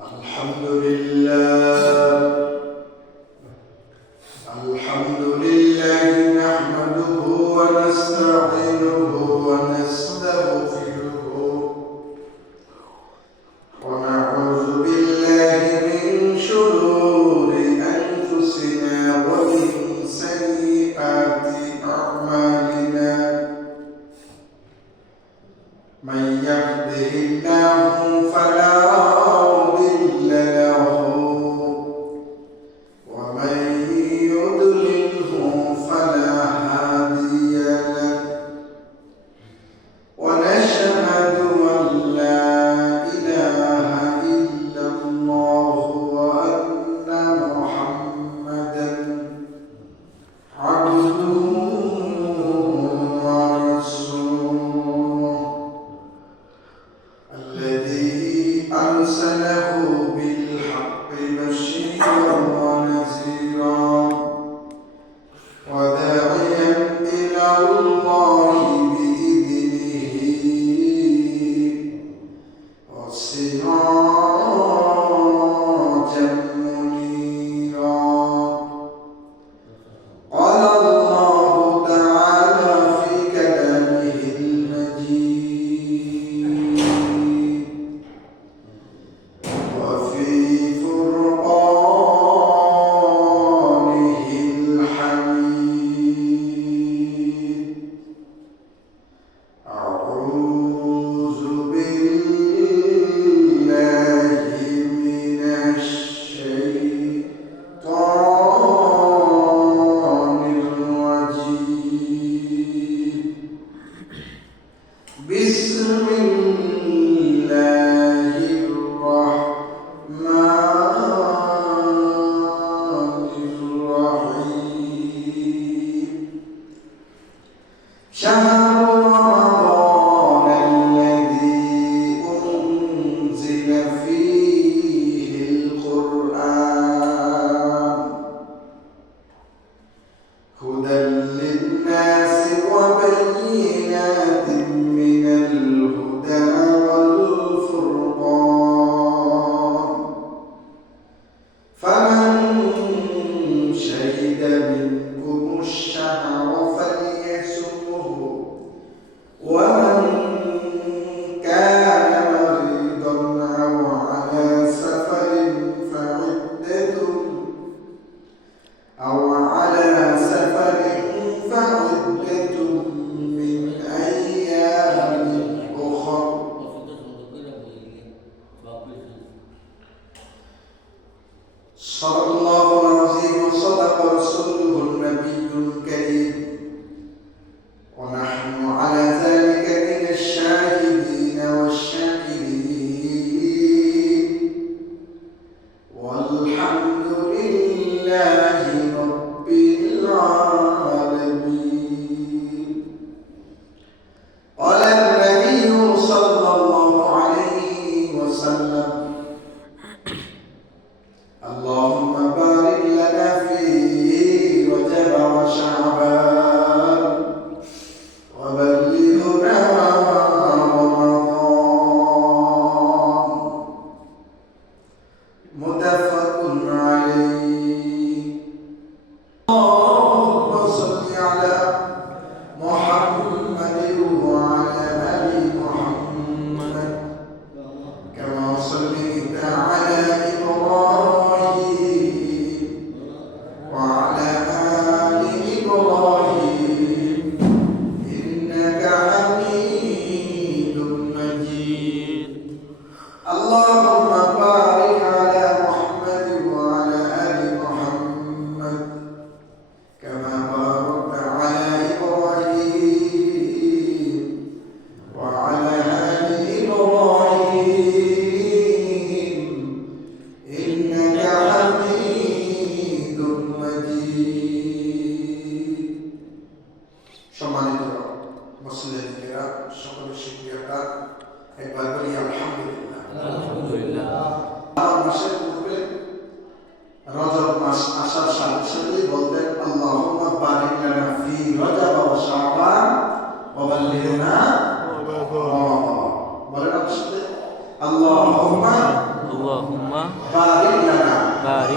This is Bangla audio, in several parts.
الحمد لله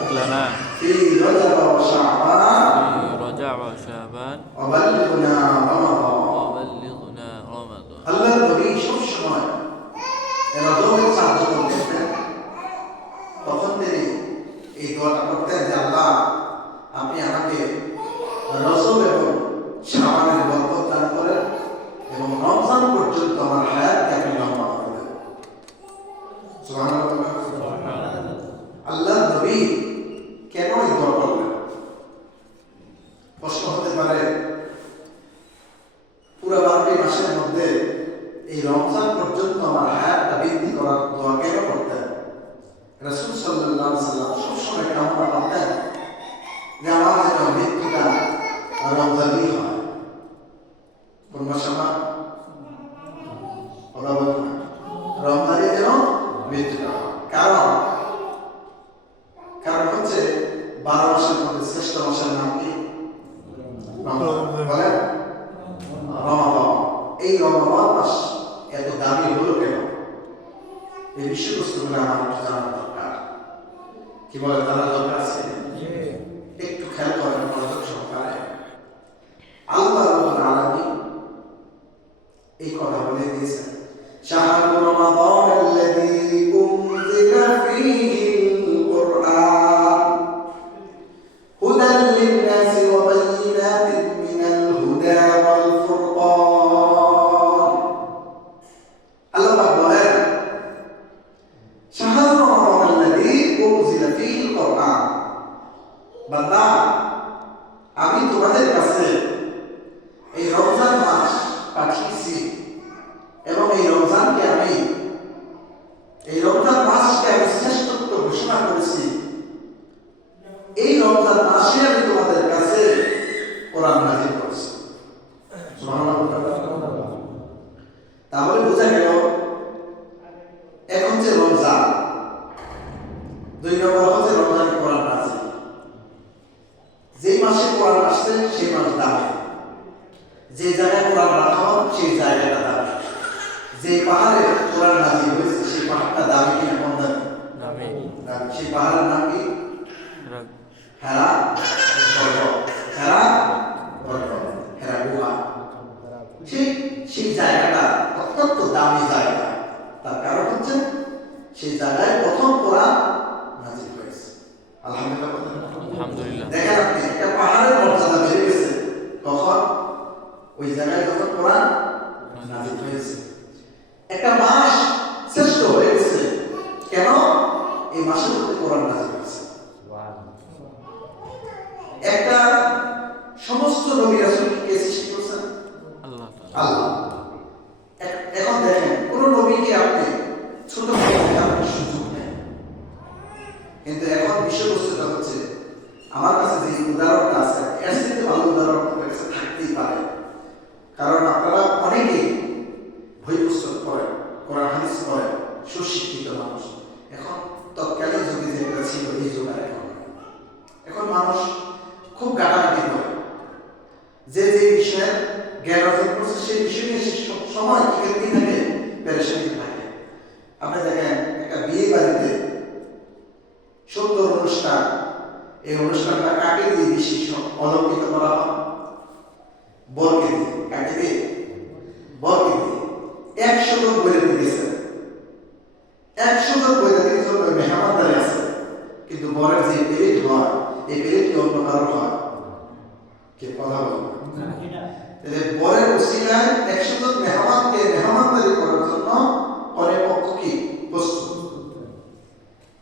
وبارك لنا في رجب وشعبان في رجب وشعبان وبلغنا رمضان وبلغنا رمضان الله النبي شوف شمال এরা দৌড়ে সাহায্য করতেন তখন তিনি এই দোয়াটা করতেন যে আল্লাহ but now হেরা হেরা হেরা গুহা ঠিক সেই জায়গাটা অত্যন্ত দামি জায়গা তার কারণ হচ্ছে সেই জায়গায় প্রথম কোরআন নাজিল হয়েছে আলহামদুলিল্লাহ দেখেন আপনি একটা পাহাড়ের মর্যাদা বেড়ে গেছে তখন ওই জায়গায় যখন কোরআন নাজিল হয়েছে একটা মাস শ্রেষ্ঠ হয়ে গেছে কেন এই মাসের মধ্যে কোরআন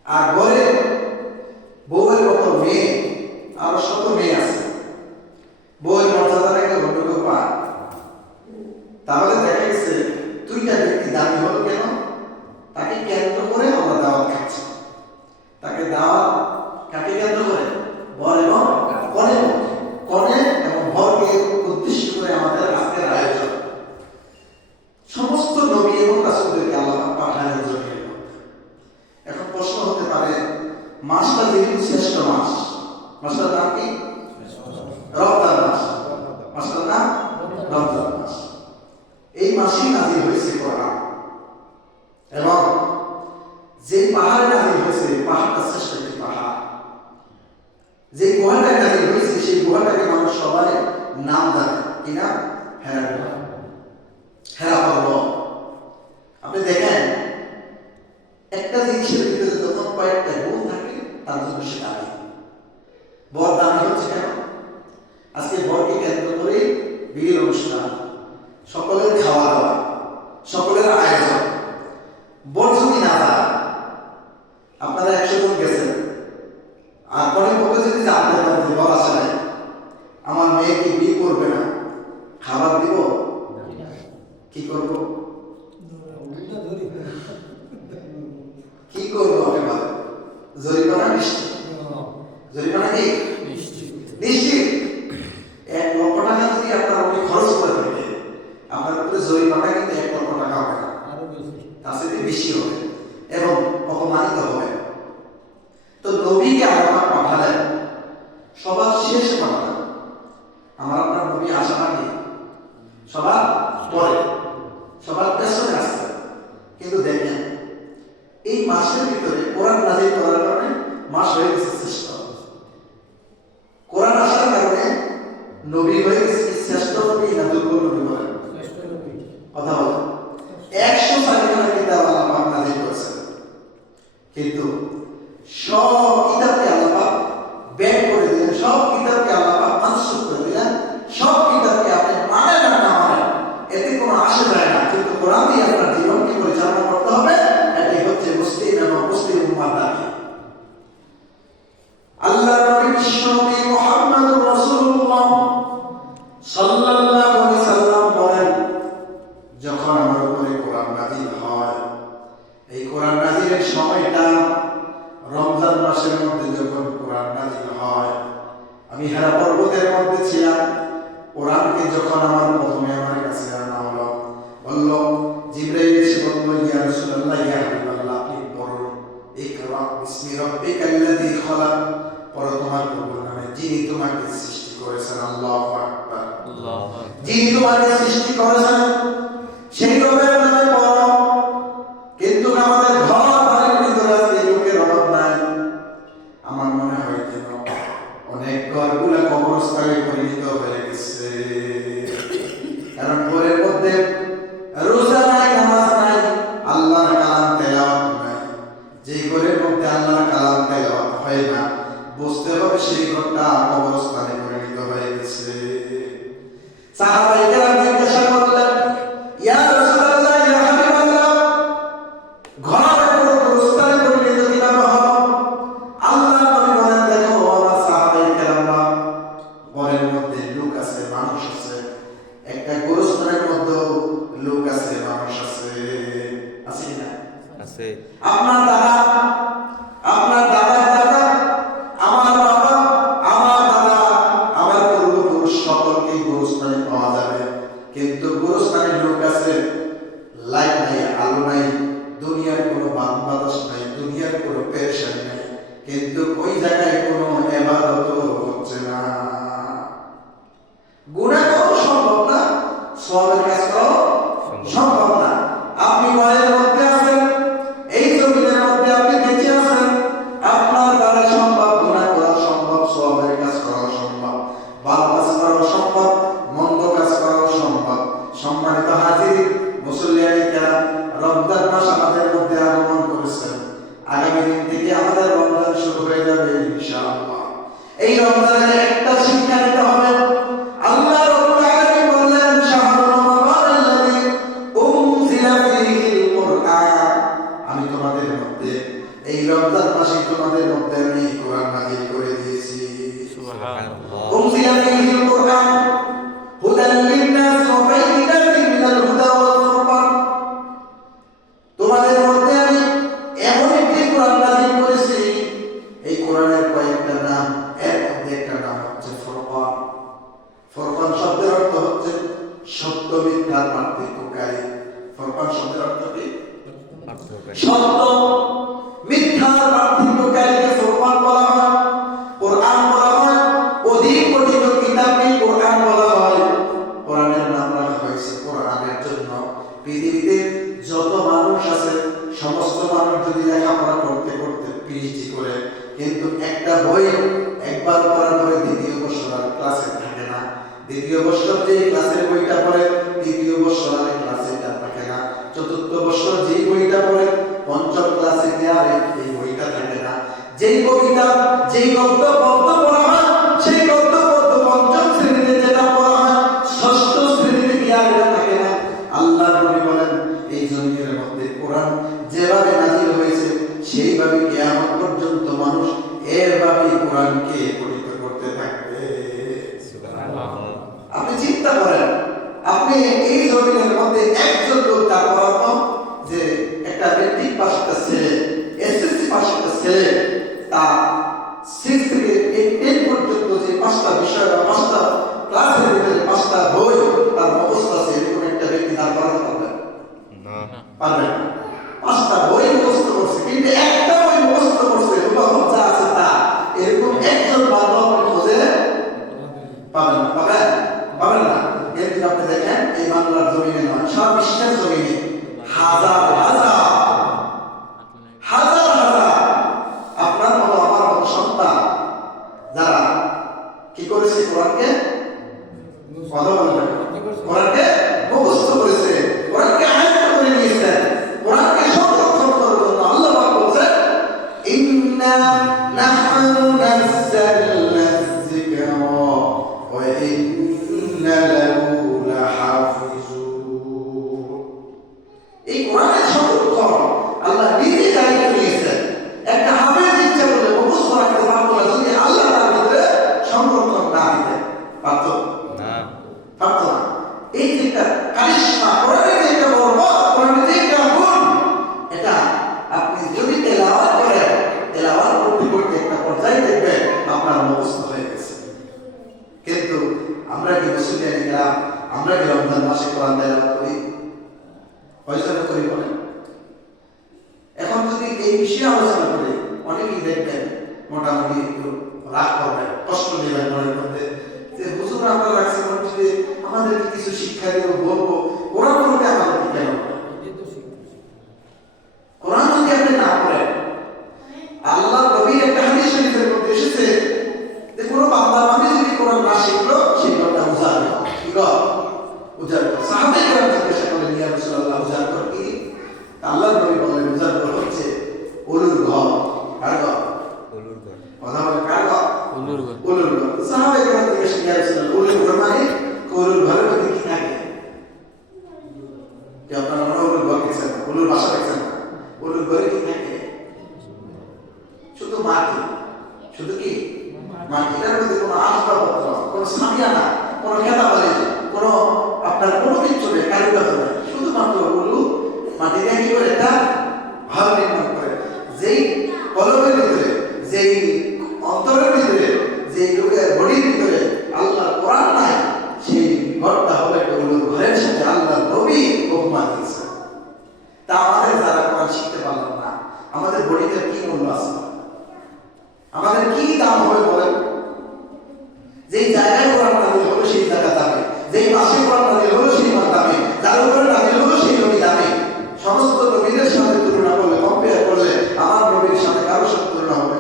Agora máquina তার সাথে বেশি হবে। নাই, আলো নাই, দুনিয়ার কোনো বাদ বাতাস নাই, দুনিয়ার কোনো পেরেশান নাই। কিন্তু ওই জায়গায় কোনো এবাদত হচ্ছে না। যে ক্লাসের বইটা পড়ে তৃতীয় বর্ষ আর ক্লাসে তার থাকে না। চতুর্থ বছর যে বইটা পড়ে, পঞ্চম ক্লাসে আর এই বইটা থাকে না। যেই কবিতা, যেই গল্প আমাদের বডিতে কি মূল্য আছে? আমাদের কি দাম হবে বলে যেই জায়গায় কোরআন নাজিল হলো সেই জায়গা দামে। যেই মাসে কোরআন নাজিল হলো সেই মাস দামে। যার উপরে নাজিল হলো সেই নবী দামে। সমস্ত নবীদের সাথে তুলনা করলে কম্পেয়ার করলে আমার নবীর সাথে কারও সাথে তুলনা হবে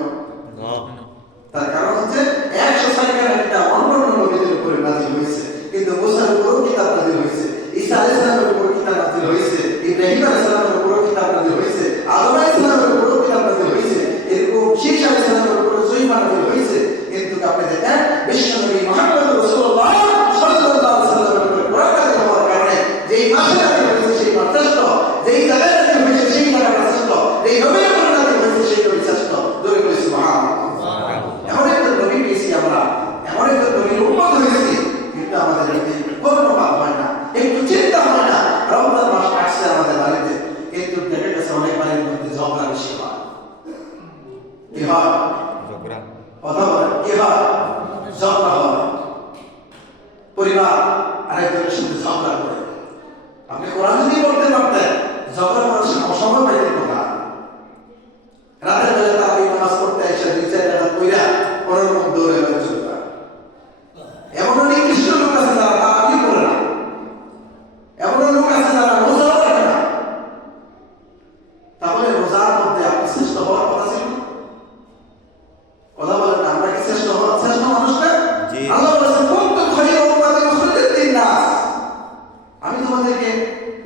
তার কারণ হচ্ছে এক সোসাইটির একটা অন্য অন্য নবীদের উপরে নাজিল হয়েছে। কিন্তু মুসার উপরেও কিতাব নাজিল হয়েছে। ইসা আলাইহিস সালামের উপর কিতাব নাজিল হয়েছে। ইব্রাহিম আলাইহিস নবীর উন্মত হয়েছি কিন্তু আমাদের que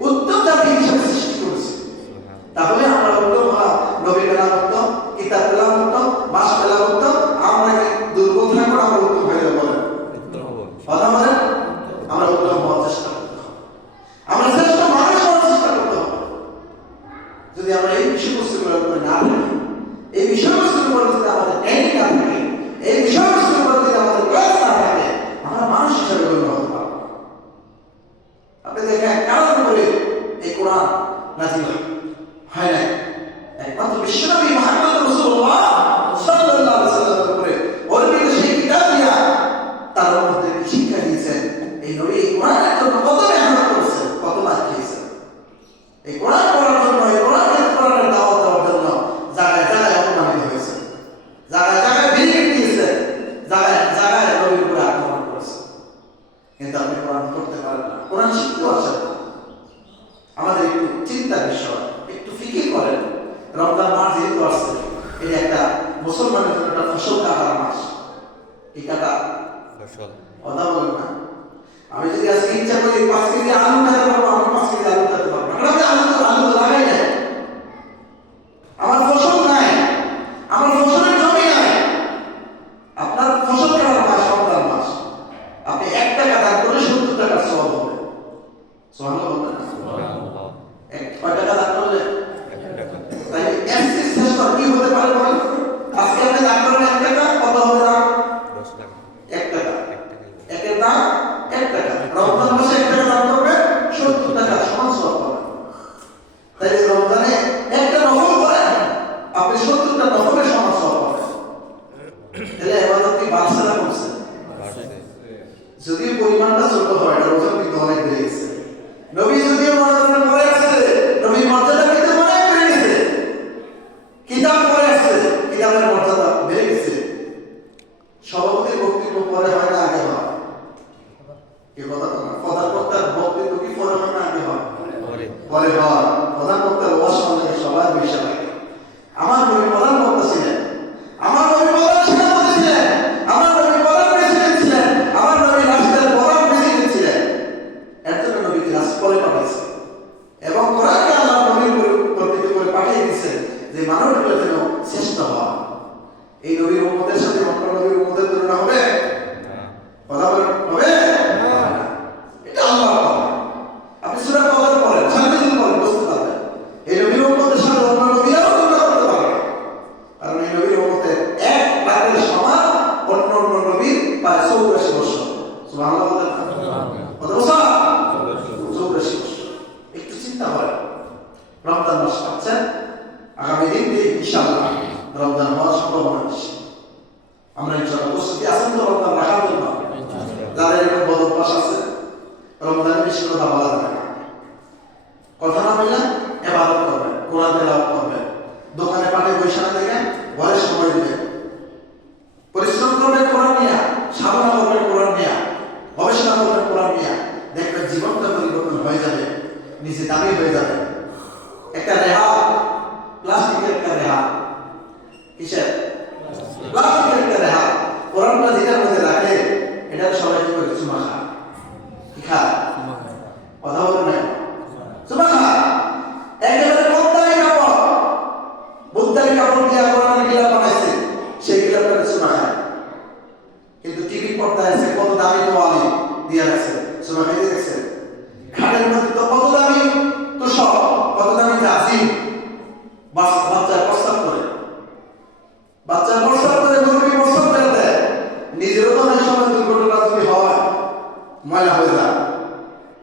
ময়লা হয়ে যায়।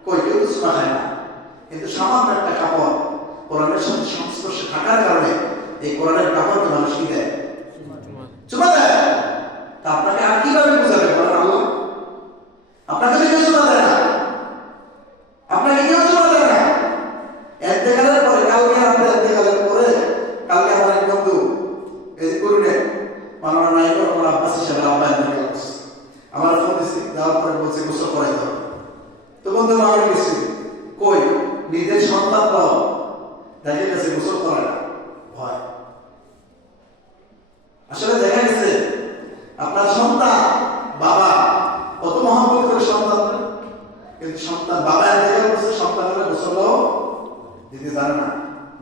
কই কেউ কিছু না খায় না। কিন্তু সামান্য একটা কাপড়। কোরআনের সাথে সংস্পর্শে থাকার কারণে এই কোরআনের কাপড়কে মানুষ কি দেয়। চুমা দেয়। তা আপনাকে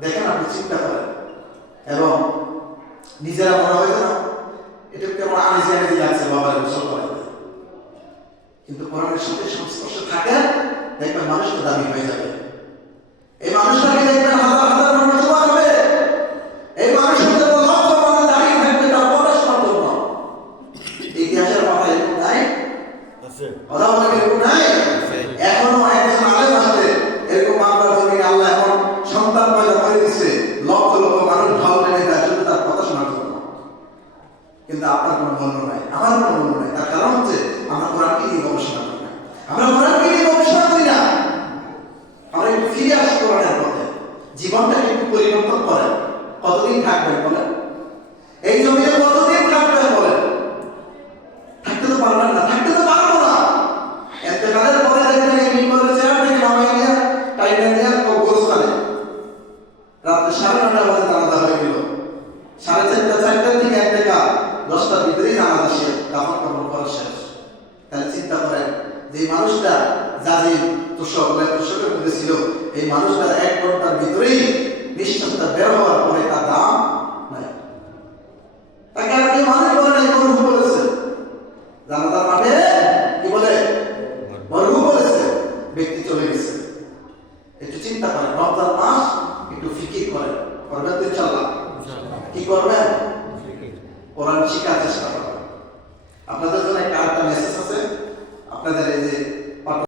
দেখেন আপনি চিন্তা করেন। এবং নিজেরা মনে হয় না এটা কেমন আনিজি আনিজি লাগছে বাবার গোসল করাইতে কিন্তু কোরআনের সাথে সংস্পর্শ থাকে, দেখবেন মানুষকে দাবি হয়ে যাবে। এই মানুষটাকে দেখবেন হাজার